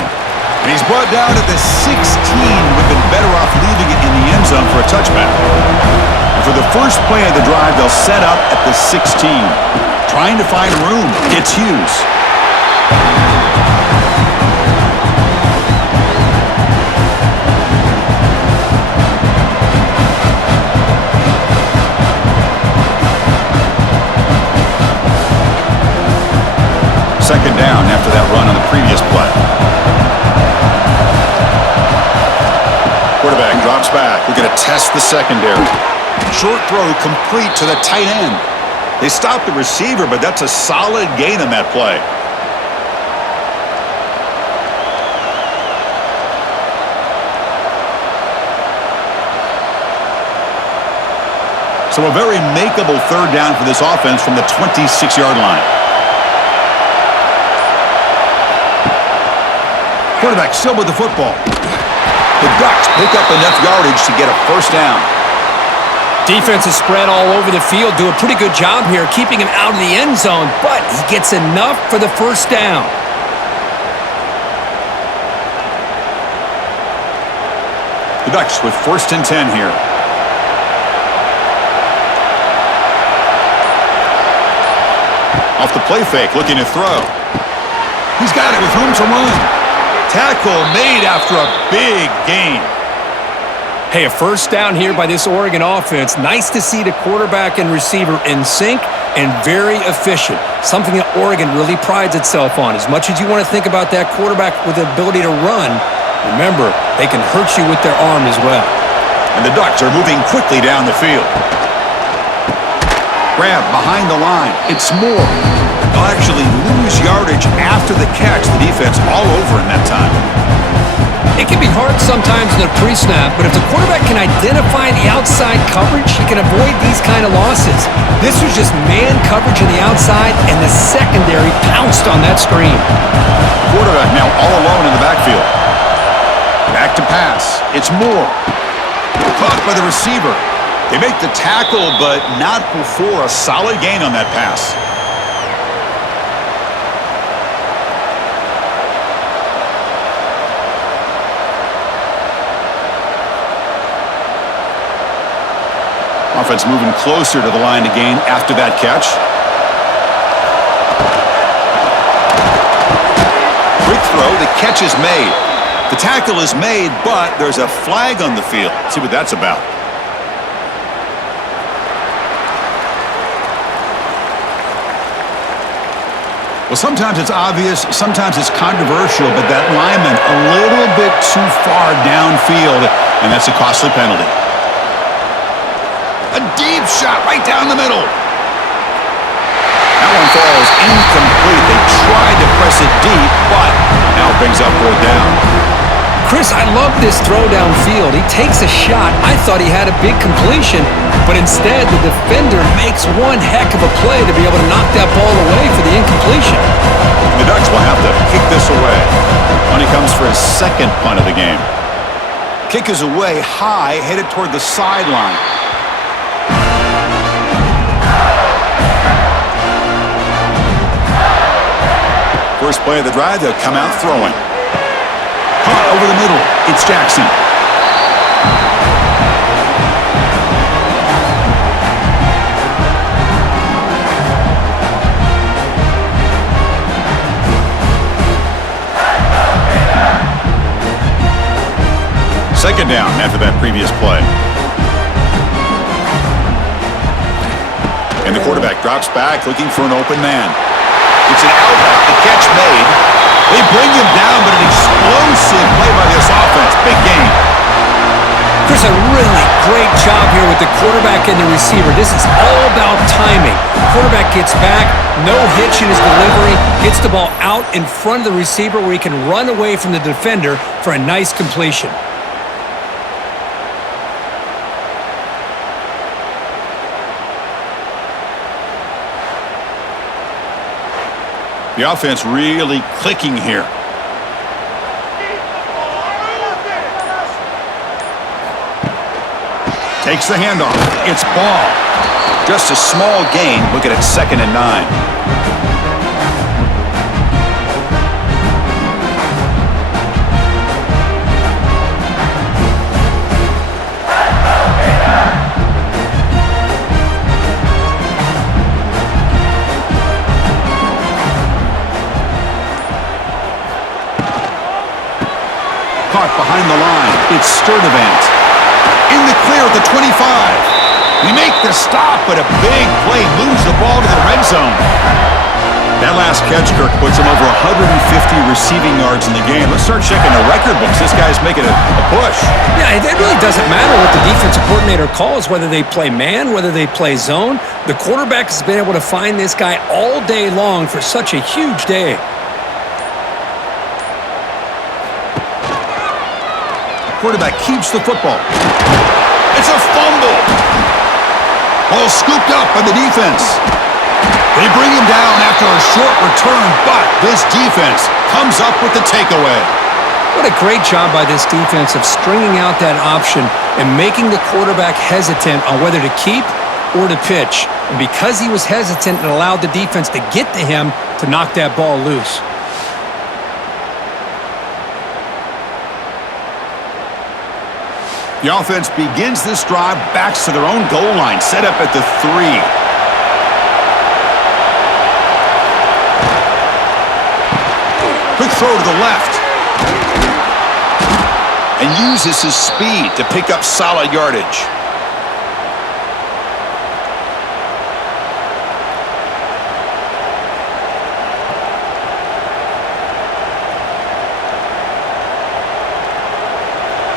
And he's brought down at the 16. We've been better off leaving it in the end zone for a touchback. And for the first play of the drive, they'll set up at the 16. Trying to find room. It's Hughes. Second down after that run on the previous play. Quarterback drops back. We're going to test the secondary. Short throw complete to the tight end. They stopped the receiver, but that's a solid gain on that play. So a very makeable third down for this offense from the 26-yard line. Quarterback still with the football. The Ducks pick up enough yardage to get a first down. Defense is spread all over the field, do a pretty good job here keeping him out of the end zone, but He gets enough for the first down. The Ducks with 1st and 10 here. Off the play fake, looking to throw. He's got it with room to run. Tackle made after a big gain. Hey, a first down here by this Oregon offense. Nice to see the quarterback and receiver in sync and very efficient. Something that Oregon really prides itself on. As much as you want to think about that quarterback with the ability to run, remember, they can hurt you with their arm as well. And the Ducks are moving quickly down the field. Grab behind the line. It's Moore. They'll actually lose yardage after the catch. The defense all over in that time. It can be hard sometimes in the pre-snap, but if the quarterback can identify the outside coverage, he can avoid these kind of losses. This was just man coverage on the outside, and the secondary pounced on that screen. Quarterback now all alone in the backfield. Back to pass. It's Moore. Caught by the receiver. They make the tackle, but not before a solid gain on that pass. Offense moving closer to the line to gain after that catch. Quick throw, the catch is made. The tackle is made, but there's a flag on the field. Let's see what that's about. Well, sometimes it's obvious, sometimes it's controversial, but that lineman a little bit too far downfield, and that's a costly penalty. A deep shot right down the middle. That one falls incomplete. They tried to press it deep, but now it brings up 4th down. Chris, I love this throw downfield. He takes a shot. I thought he had a big completion, but instead the defender makes one heck of a play to be able to knock that ball away for the incompletion. The Ducks will have to kick this away. Money comes for his 2nd punt of the game. Kick is away high, headed toward the sideline. First play of the drive, they'll come out throwing. Caught over the middle. It's Jackson. Second down after that previous play. And the quarterback drops back looking for an open man. It's an outlet, the catch made. They bring him down, but an explosive play by this offense. Big game. Chris, a really great job here with the quarterback and the receiver. This is all about timing. Quarterback gets back, no hitch in his delivery, gets the ball out in front of the receiver where he can run away from the defender for a nice completion. The offense really clicking here. Takes the handoff. It's ball. Just a small gain. Look at it, 2nd and 9. Caught behind the line. It's Sturdivant. In the clear at the 25. We make the stop, but a big play moves the ball to the red zone. That last catch, Kirk, puts him over 150 receiving yards in the game. Let's start checking the record books. This guy's making a push. Yeah, it really doesn't matter what the defensive coordinator calls, whether they play man, whether they play zone. The quarterback has been able to find this guy all day long for such a huge day. Quarterback keeps the football. It's a fumble. Ball scooped up by the defense. They bring him down after a short return, but this defense comes up with the takeaway. What a great job by this defense of stringing out that option and making the quarterback hesitant on whether to keep or to pitch. And because he was hesitant, it allowed the defense to get to him to knock that ball loose. The offense begins this drive, backs to their own goal line, set up at the 3. Quick throw to the left. And uses his speed to pick up solid yardage.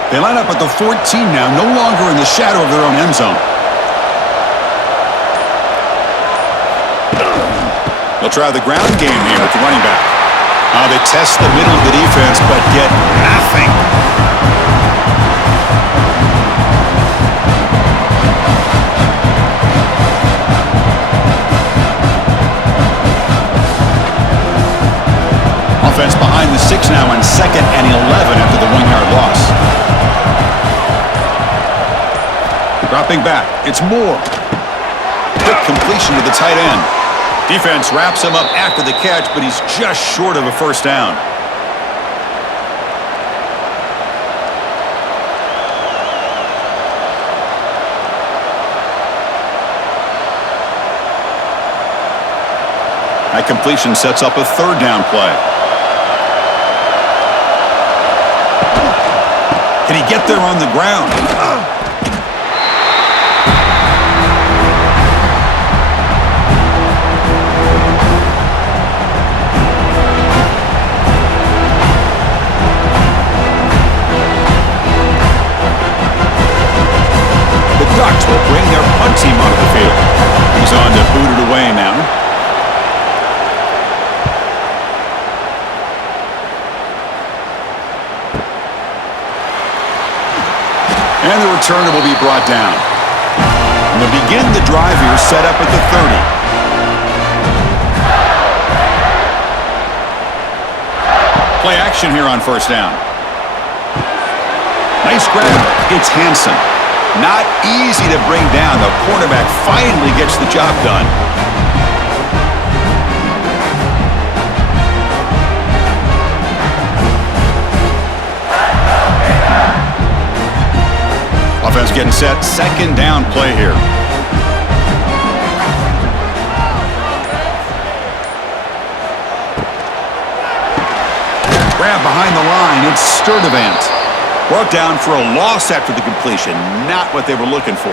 They line up at the 14 now, no longer in the shadow of their own end zone. They'll try the ground game here with the running back. They test the middle of the defense, but get nothing. Offense behind the 6 now on 2nd and 11 after the 1-yard loss. Dropping back, it's Moore. Quick completion to the tight end. Defense wraps him up after the catch, but he's just short of a first down. That completion sets up a 3rd down play. Can he get there on the ground? Ducks will bring their punt team onto the field. He's on to boot it away now. And the returner will be brought down. And they'll begin the drive here, set up at the 30. Play action here on first down. Nice grab. It's Hansen. Not easy to bring down. The cornerback finally gets the job done. Offense getting set. 2nd down play here. Grab behind the line. It's Sturdivant. Brought down for a loss after the completion. Not what they were looking for.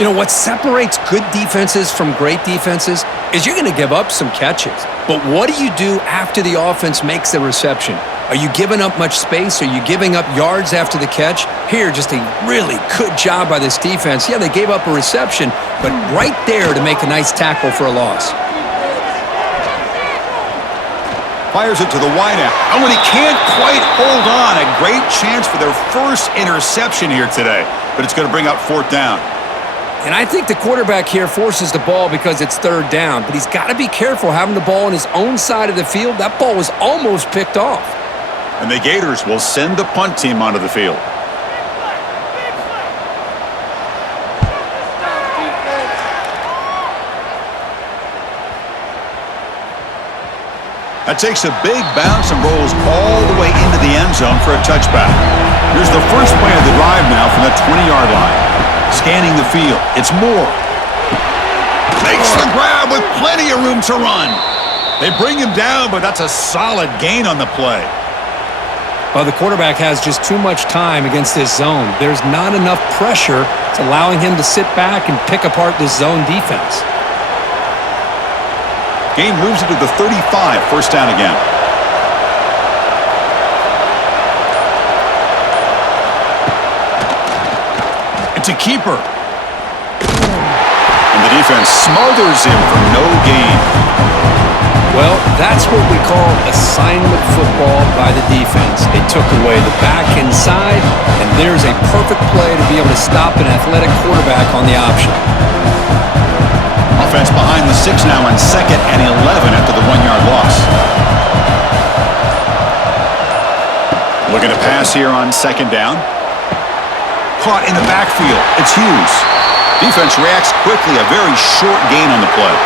You know, what separates good defenses from great defenses is you're going to give up some catches. But what do you do after the offense makes the reception? Are you giving up much space? Are you giving up yards after the catch? Here, just a really good job by this defense. Yeah, they gave up a reception, but right there to make a nice tackle for a loss. Fires it to the wideout. Oh, and he can't quite hold on. A great chance for their first interception here today, but it's going to bring up 4th down. And I think the quarterback here forces the ball because it's 3rd down, but he's got to be careful having the ball on his own side of the field. That ball was almost picked off. And the Gators will send the punt team onto the field. That takes a big bounce and rolls all the way into the end zone for a touchback. Here's the first play of the drive now from the 20-yard line. Scanning the field, it's Moore. Makes the grab with plenty of room to run. They bring him down, but that's a solid gain on the play. Well, the quarterback has just too much time against this zone. There's not enough pressure. It's allowing him to sit back and pick apart this zone defense. Gain moves it to the 35, first down again. It's a keeper. And the defense smothers him for no gain. Well, that's what we call assignment football by the defense. They took away the back inside, and there's a perfect play to be able to stop an athletic quarterback on the option. Offense behind the 6 now on 2nd and 11 after the 1-yard loss. Looking to pass here on 2nd down. Caught in the backfield. It's Hughes. Defense reacts quickly, a very short gain on the play.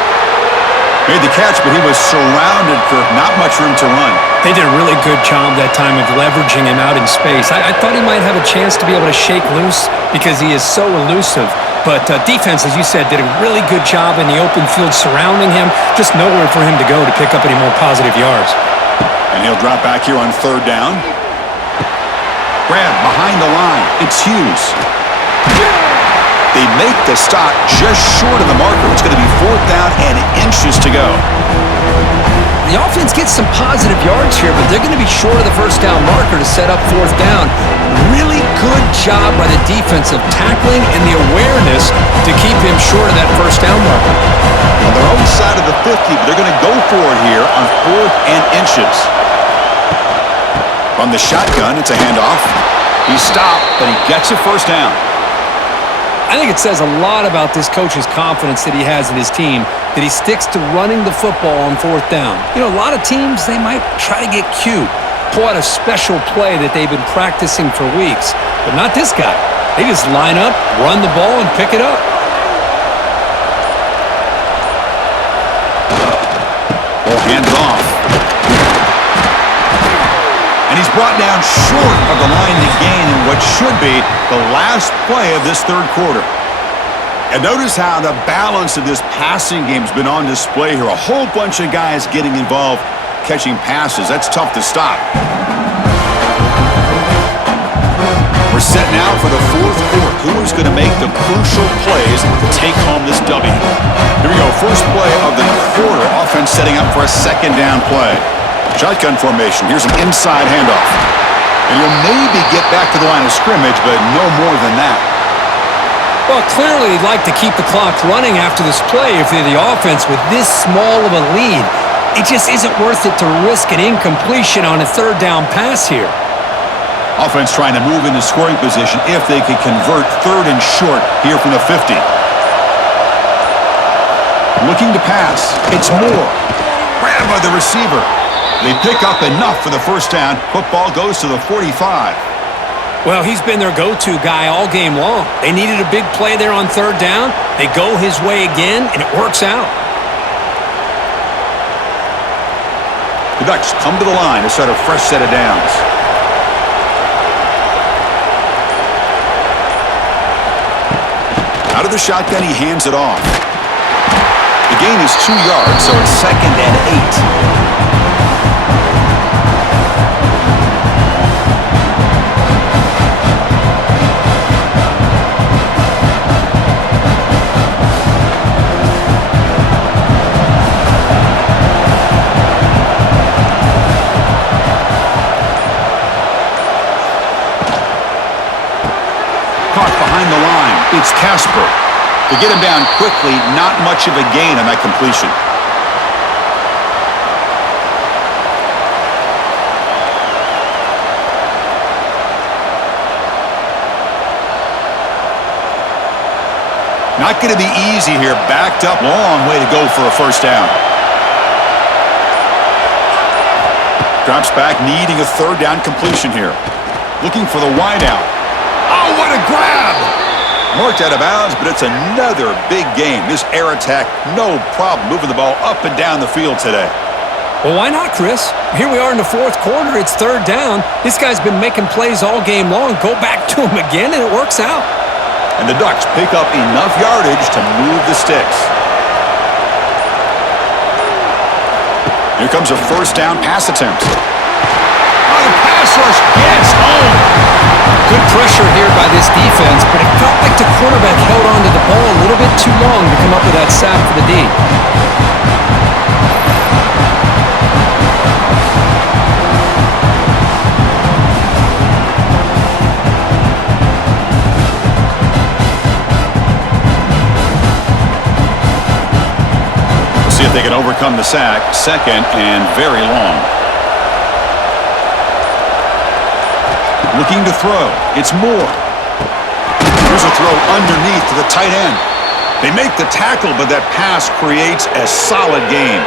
Made the catch, but he was surrounded, Kirk. Not much room to run. They did a really good job that time of leveraging him out in space. I thought he might have a chance to be able to shake loose because he is so elusive. But defense, as you said, did a really good job in the open field surrounding him. Just nowhere for him to go to pick up any more positive yards. And he'll drop back here on third down. Grab behind the line. It's Hughes. They make the stop just short of the marker. It's going to be fourth down and inches to go. The offense gets some positive yards here, but they're going to be short of the first down marker to set up fourth down. Really good job by the defense of tackling and the awareness to keep him short of that first down marker. On their own side of the 50, but they're going to go for it here on fourth and inches. From the shotgun, it's a handoff. He's stopped, but he gets a first down. I think it says a lot about this coach's confidence that he has in his team, that he sticks to running the football on fourth down. You know, a lot of teams, they might try to get cute, pull out a special play that they've been practicing for weeks. But not this guy. They just line up, run the ball, and pick it up. Ball handed off. And he's brought down short of the line to gain in what should be the last play of this third quarter. And notice how the balance of this passing game has been on display here. A whole bunch of guys getting involved, catching passes. That's tough to stop. We're set now for the fourth quarter. Who is going to make the crucial plays to take home this W? Here we go. First play of the quarter. Offense setting up for a second down play. Shotgun formation. Here's an inside handoff. And he'll maybe get back to the line of scrimmage, but no more than that. Well, clearly he'd like to keep the clock running after this play if they're the offense with this small of a lead. It just isn't worth it to risk an incompletion on a third down pass here. Offense trying to move into scoring position if they could convert third and short here from the 50. Looking to pass. It's Moore. Grabbed by the receiver. They pick up enough for the first down. Football goes to the 45. Well, he's been their go-to guy all game long. They needed a big play there on third down. They go his way again, and it works out. The Ducks come to the line to start a fresh set of downs. Out of the shotgun, he hands it off. The gain is 2 yards, so it's second and 8. Caught behind the line. It's Casper. To get him down quickly, not much of a gain on that completion. Not going to be easy here. Backed up, long way to go for a first down. Drops back, needing a third down completion here. Looking for the wideout. Oh, what a grab! Marked out of bounds, but it's another big game. This air attack, no problem moving the ball up and down the field today. Well, why not, Chris? Here we are in the fourth quarter. It's third down. This guy's been making plays all game long. Go back to him again, and it works out. And the Ducks pick up enough yardage to move the sticks. Here comes a first down pass attempt. Oh, the pass rush gets home. Good pressure here by this defense, but it felt like the quarterback held on to the ball a little bit too long to come up with that sack for the D. We'll see if they can overcome the sack. Second and very long. Looking to throw. It's Moore. Here's a throw underneath to the tight end. They make the tackle, but that pass creates a solid gain.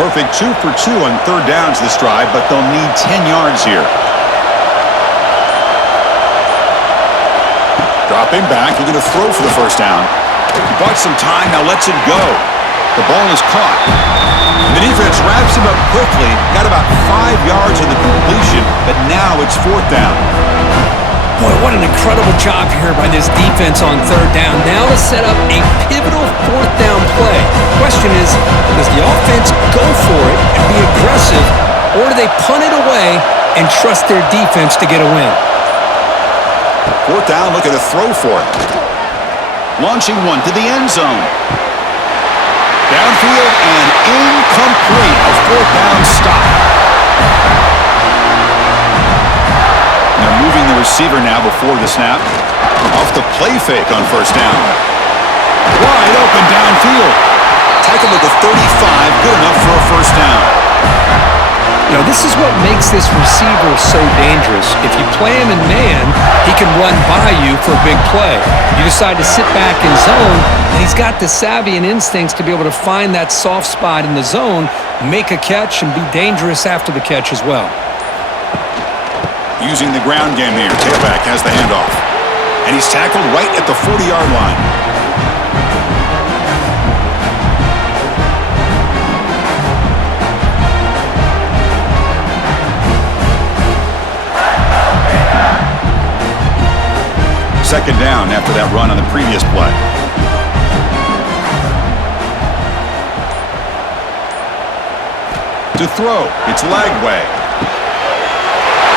Perfect 2 for 2 on third downs this drive, but they'll need 10 yards here. Dropping back, looking to throw for the first down. He bought some time, now lets it go. The ball is caught. And the defense wraps him up quickly. Got about 5 yards on the completion, but now it's fourth down. Boy, what an incredible job here by this defense on third down. Now to set up a pivotal fourth down play. Question is, does the offense go for it and be aggressive, or do they punt it away and trust their defense to get a win? Fourth down, looking to throw for it. Launching one to the end zone. Downfield and incomplete. A fourth down stop. They're moving the receiver now before the snap. Off the play fake on first down. Wide open downfield. Tackle at the 35. Good enough for a first down. You know, this is what makes this receiver so dangerous. If you play him in man, he can run by you for a big play. You decide to sit back in zone, and he's got the savvy and instincts to be able to find that soft spot in the zone, make a catch, and be dangerous after the catch as well. Using the ground game here. Tailback has the handoff. And he's tackled right at the 40-yard line. Second down after that run on the previous play. To throw, it's Lagway.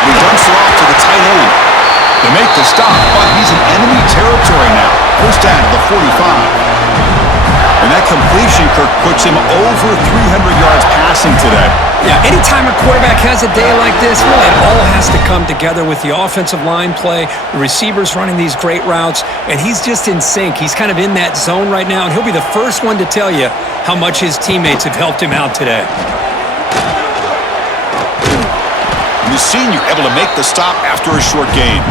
He dumps it off to the tight end. They make the stop, but he's in enemy territory now. First down to the 45. And that completion, Kirk, puts him over 300 yards passing today. Yeah, anytime a quarterback has a day like this, really it all has to come together with the offensive line play, the receivers running these great routes, and he's just in sync. He's kind of in that zone right now, and he'll be the first one to tell you how much his teammates have helped him out today. And the senior able to make the stop after a short gain.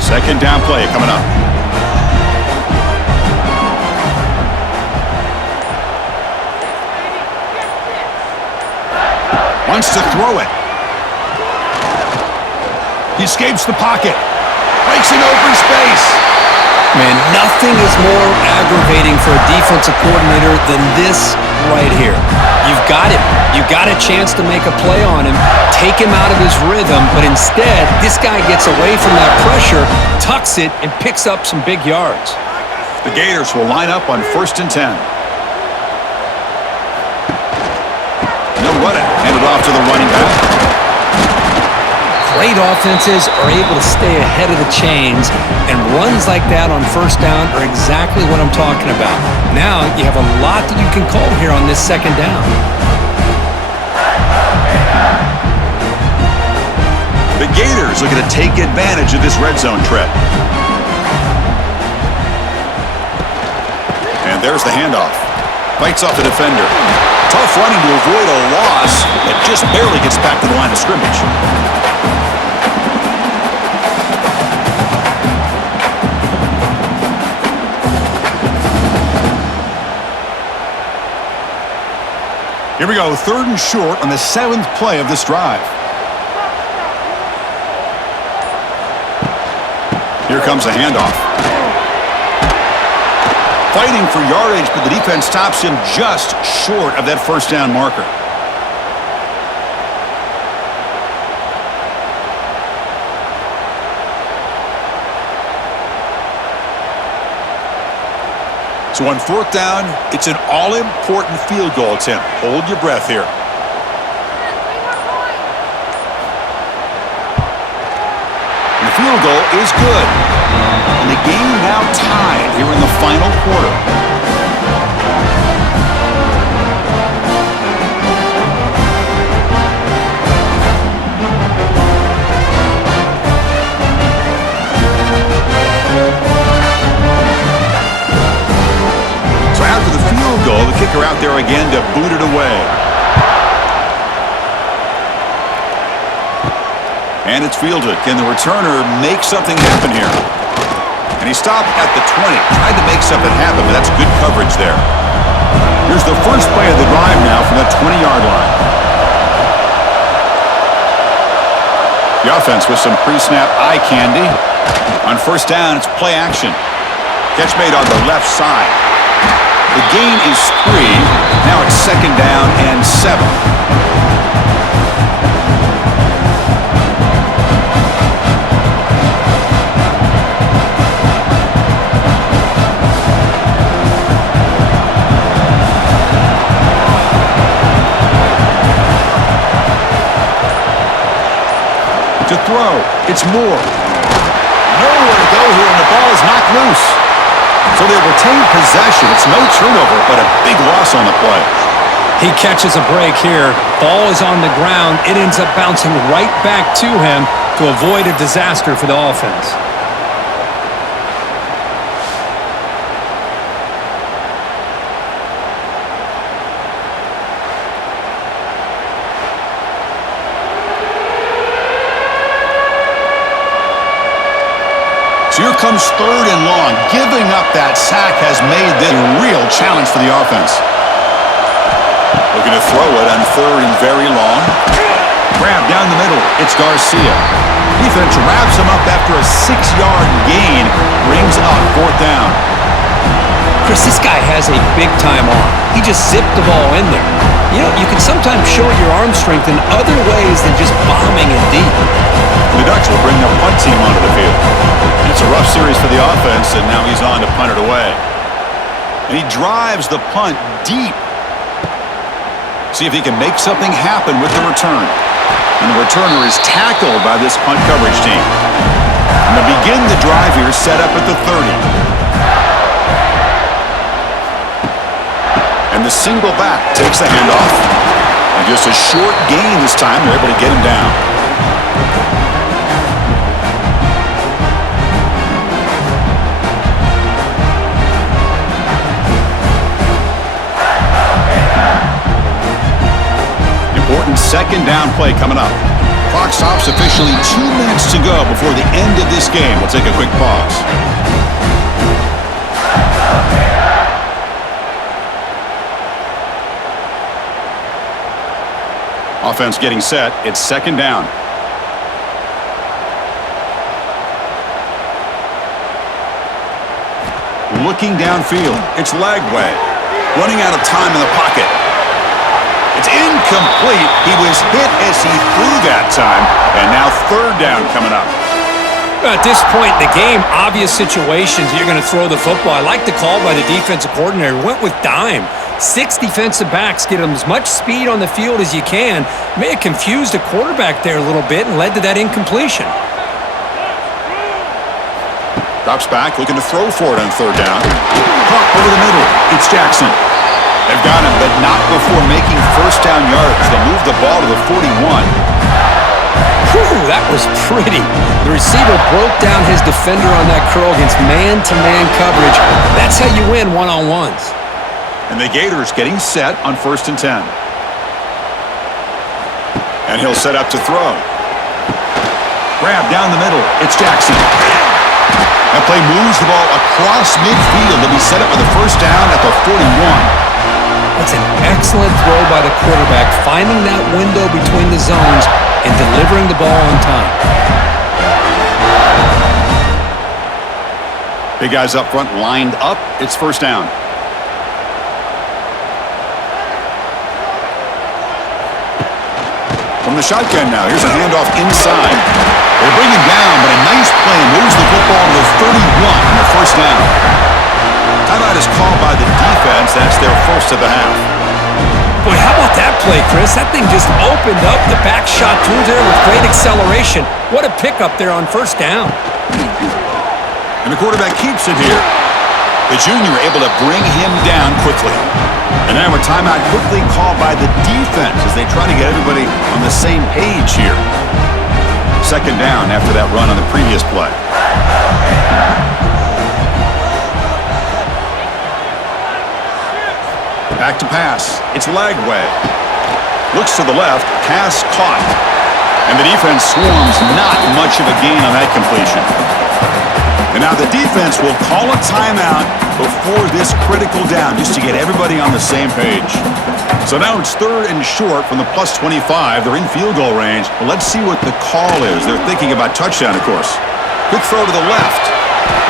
Second down play coming up. Wants to throw it. He escapes the pocket. Breaks in open space. Man, nothing is more aggravating for a defensive coordinator than this right here. You've got him. You've got a chance to make a play on him, take him out of his rhythm, but instead, this guy gets away from that pressure, tucks it, and picks up some big yards. The Gators will line up on 1st and 10. They'll run it. Hand it off to the running back. Great offenses are able to stay ahead of the chains, and runs like that on first down are exactly what I'm talking about. Now you have a lot that you can call here on this second down. The Gators looking to take advantage of this red zone trip. And there's the handoff. Bites off the defender. Tough running to avoid a loss that just barely gets back to the line of scrimmage. Here we go, 3rd and short on the 7th play of this drive. Here comes a handoff. Fighting for yardage, but the defense stops him just short of that first down marker. So on 4th down, it's an all-important field goal attempt. Hold your breath here. And the field goal is good. And the game now tied here in the final quarter. So after the field goal, the kicker out there again to boot it away. And it's fielded. Can the returner make something happen here? And he stopped at the 20. Tried to make something happen, but that's good coverage there. Here's the first play of the drive now from the 20-yard line. The offense with some pre-snap eye candy. On first down, it's play action. Catch made on the left side. The gain is 3. Now it's second down and 7. To throw, it's Moore. Nowhere to go here, and the ball is knocked loose. So they retain possession. It's no turnover, but a big loss on the play. He catches a break here. Ball is on the ground. It ends up bouncing right back to him to avoid a disaster for the offense. So here comes third and long. Giving up that sack has made this a real challenge for the offense. Looking to throw it on third and very long. Grab down the middle. It's Garcia. Defense wraps him up after a 6-yard gain. Brings up fourth down. Chris, this guy has a big-time arm. He just zipped the ball in there. You know, you can sometimes show your arm strength in other ways than just bombing it deep. The Ducks will bring their punt team onto the field. It's a rough series for the offense, and now he's on to punt it away. And he drives the punt deep. See if he can make something happen with the return. And the returner is tackled by this punt coverage team. And to begin the drive here, set up at the 30. And the single back takes the handoff. And just a short gain this time, they're able to get him down. Important second down play coming up. Clock stops officially 2 minutes to go before the end of this game. We'll take a quick pause. Offense getting set. It's second down. Looking downfield. It's Lagway. Running out of time in the pocket. It's incomplete. He was hit as he threw that time. And now third down coming up. At this point in the game, obvious situations, you're going to throw the football. I like the call by the defensive coordinator. Went with dime. 6 defensive backs, get them as much speed on the field as you can. May have confused the quarterback there a little bit and led to that incompletion. Drops back, looking to throw for it on third down. Caught over the middle. It's Jackson. They've got him, but not before making first down yards. They'll move the ball to the 41. Whew, that was pretty. The receiver broke down his defender on that curl against man-to-man coverage. That's how you win one-on-ones. And the Gators getting set on first and 10. And he'll set up to throw. Grab down the middle. It's Jackson. That play moves the ball across midfield to be set up with a first down at the 41. That's an excellent throw by the quarterback, finding that window between the zones and delivering the ball on time. Big guys up front lined up. It's first down. From the shotgun now, here's a handoff inside. They bring him down, but a nice play moves the football to the 31 on the first down. Timeout is called by the defense. That's their first of the half. Boy, how about that play, Chris? That thing just opened up. The back shot through there with great acceleration. What a pickup there on first down. And the quarterback keeps it here. The junior able to bring him down quickly. And now a timeout quickly called by the defense as they try to get everybody on the same page here. Second down after that run on the previous play. Back to pass. It's Lagway. Looks to the left. Pass caught. And the defense swarms not much of a gain on that completion. And now the defense will call a timeout before this critical down just to get everybody on the same page. So now it's 3rd and short from the plus 25. They're in field goal range. Well, let's see what the call is. They're thinking about touchdown, of course. Quick throw to the left.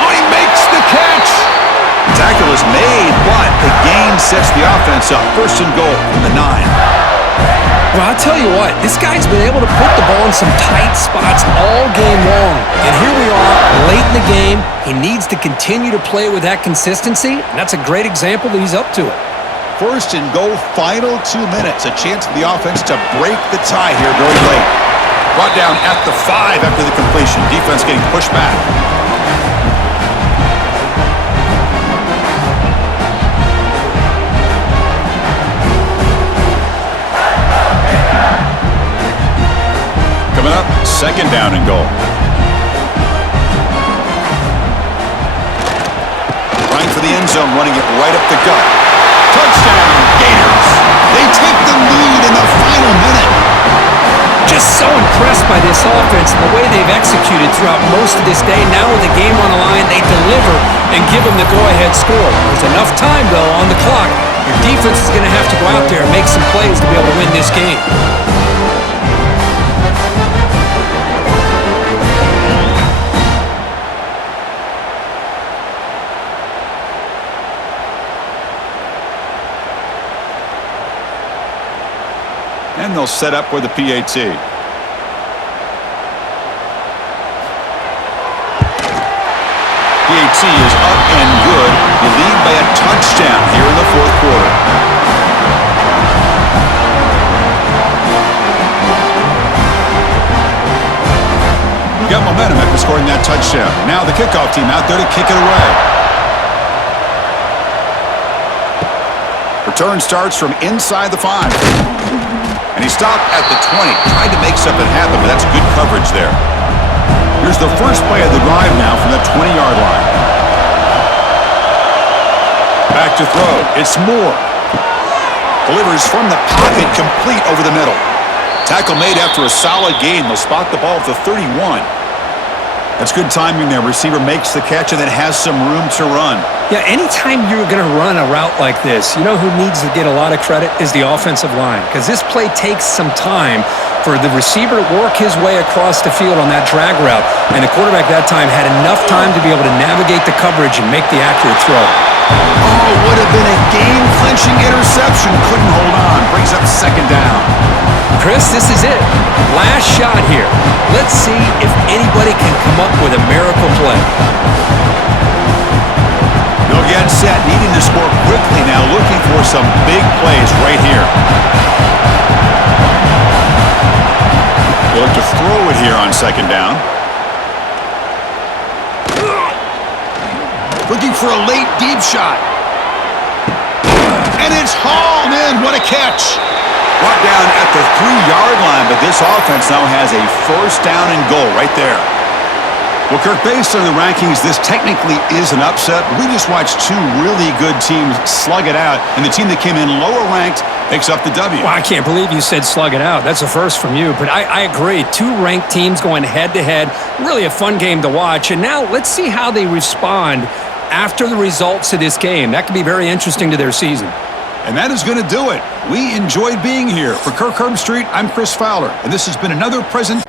Oh, he makes the catch. Tackle is made, but the gain sets the offense up. 1st and goal from the 9. Well, I'll tell you what, this guy's been able to put the ball in some tight spots all game long. And here we are, late in the game. He needs to continue to play with that consistency, and that's a great example that he's up to it. 1st and goal, final 2 minutes. A chance for the offense to break the tie here very late. Brought down at the 5 after the completion. Defense getting pushed back. Coming up, 2nd down and goal. Trying for the end zone, running it right up the gut. Touchdown, Gators. They take the lead in the final minute. Just so impressed by this offense and the way they've executed throughout most of this day. Now with the game on the line, they deliver and give them the go-ahead score. There's enough time, though, on the clock. Your defense is going to have to go out there and make some plays to be able to win this game. And they'll set up with the PAT. PAT is up and good. You lead by a touchdown here in the 4th quarter. Got momentum after scoring that touchdown. Now the kickoff team out there to kick it away. Return starts from inside the 5. And he stopped at the 20. Tried to make something happen, but that's good coverage there. Here's the first play of the drive now from the 20-yard line. Back to throw. It's Moore. Delivers from the pocket, complete over the middle. Tackle made after a solid gain. They'll spot the ball at the 31. That's good timing there. Receiver makes the catch and then has some room to run. Yeah, anytime you're going to run a route like this, you know who needs to get a lot of credit is the offensive line, because this play takes some time for the receiver to work his way across the field on that drag route, and the quarterback that time had enough time to be able to navigate the coverage and make the accurate throw. Oh, would have been a game-clinching interception. Couldn't hold on. Brings up 2nd down. Chris, this is it. Last shot here. Let's see if anybody can come up with a miracle play. They'll get set, needing to score quickly now, looking for some big plays right here. They'll look to throw it here on 2nd down. Looking for a late deep shot. And it's hauled in. What a catch. Brought down at the 3-yard line, but this offense now has a 1st down and goal right there. Well, Kirk, based on the rankings, this technically is an upset. We just watched 2 really good teams slug it out, and the team that came in lower ranked picks up the W. Well, I can't believe you said slug it out. That's a first from you, but I agree. 2 ranked teams going head-to-head. Really a fun game to watch, and now let's see how they respond after the results of this game. That could be very interesting to their season. And that is going to do it. We enjoyed being here. For Kirk Herbstreit, I'm Chris Fowler, and this has been another present.